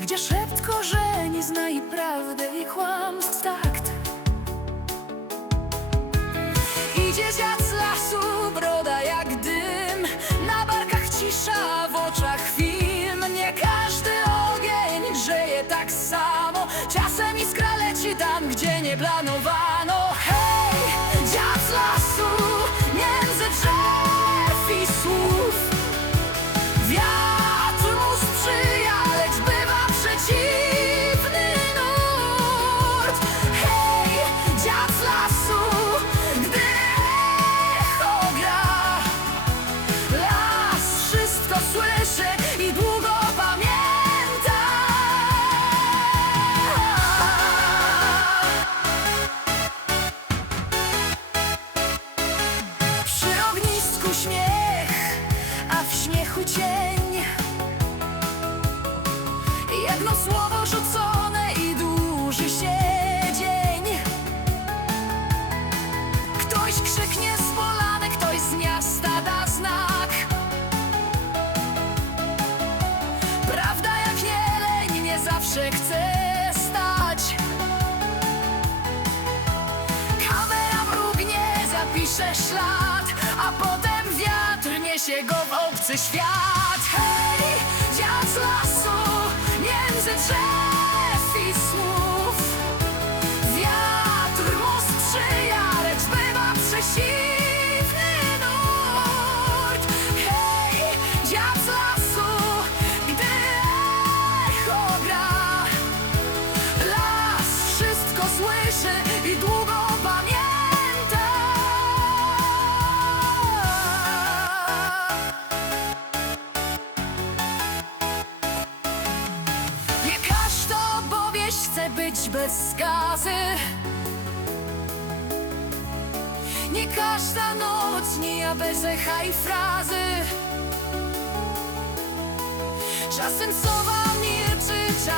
Gdzie szept korzeni zna i prawdę i kłamstw takt. Idzie ziad z lasu, broda jak dym. Na barkach cisza, w oczach film. Nie każdy ogień grzeje tak samo. Czasem iskra leci tam, gdzie nie planowano. Ognisku śmiech, a w śmiechu cień. Jedno słowo rzucone i dłuży się dzień Ktoś krzyknie z polany, ktoś z miasta da znak. Prawda jak jeleń nie zawsze chce stać. Kamera mrugnie, zapisze ślad A potem wiatr niesie go w obcy świat. Hej, dziad z lasu, między drzew chce być bez skazy. Nie każda noc mija bez echa i frazy. Czasem sowa milczy, czas